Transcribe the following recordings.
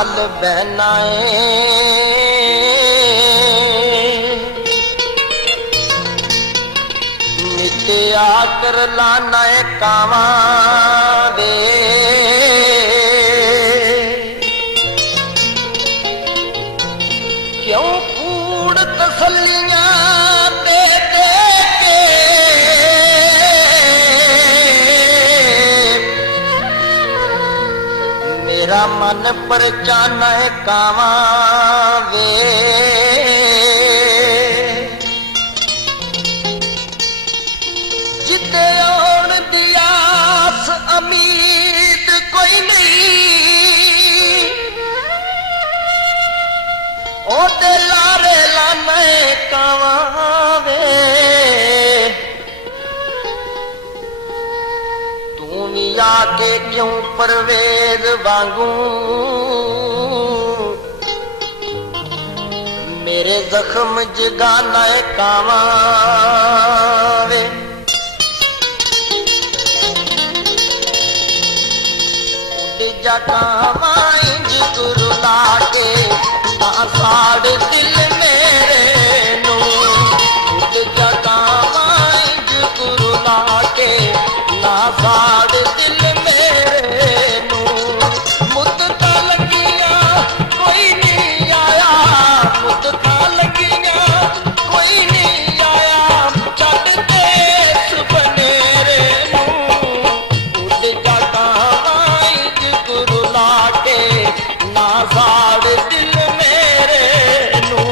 नाल बहना नित्या कर लाना कावा दे क्यों कूड़ तसलियां दे दे के मेरा मन परचाना कावा वे जिते आउण दी आस उम्मीद कोई नहीं ओदे लारे लाने कावा वे तू भी आके क्यों परवेज वांगू मेरे जख्म जगाना कावा वे जगावा इंज गुरु लागे ना साड़ दिल मेरे नू जगावा इंज गुरु लागे ना साड़ दिल मेरे नू मुद्दता लगिया कोई नहीं आया मुद्दता लगिया कोई नहीं आया छड़ दे सुपनेरे नू जगावा गुरु लागे ना साड़ दिल मेरे नू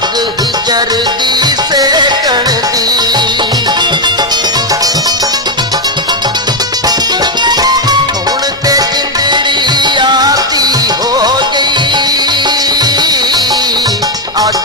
अग हिजर दी सेकण दी हुण ते जिंदड़ी आदी हो गई अग